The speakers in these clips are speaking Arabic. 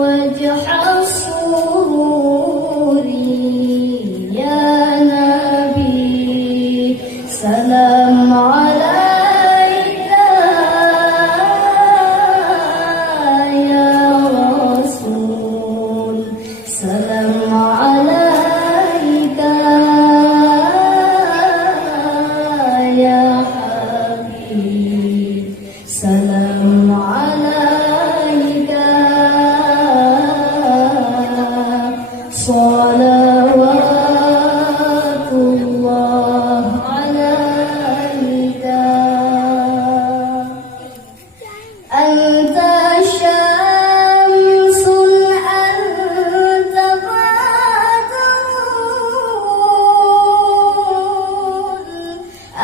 وجه السرور يا نبي سلام عليك يا رسول سلام عليك يا حبيب سلام عليك صلوات الله عليك أنت شمس أنت بدر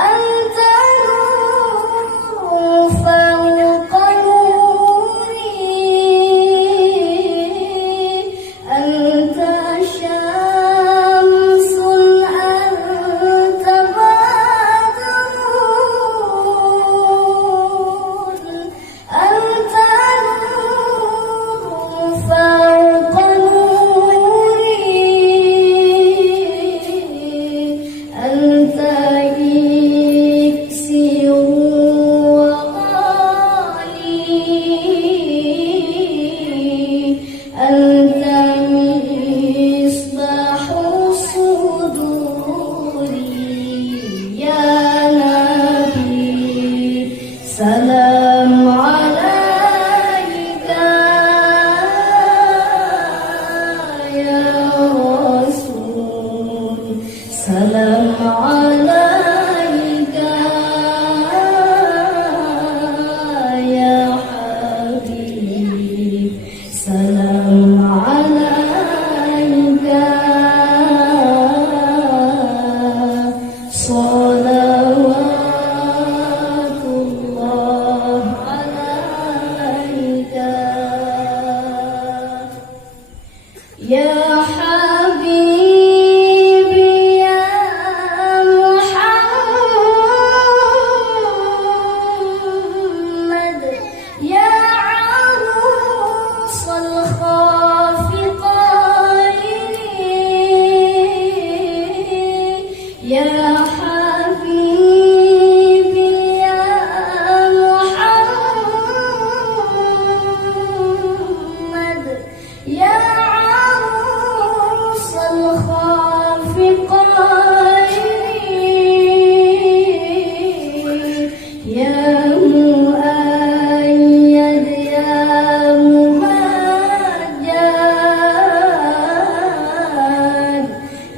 أنت نور فوق نوري أنت شمس أنت بدر أنت نور فوق نوري أنت إكسير وغالي أنت مصباح صدوري يا نبي سلام عليك يا رسول سلام عليك يا حبيب سلام عليك صلوات الله عليك يا حبيبي يا محمد يا عروس الخافقين يا حبيبي يا محمد يا عروس الخافقين يا مؤيد يا ممجد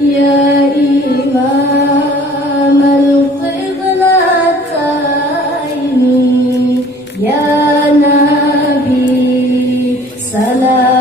يا إمام القبلتين يا نبي سلام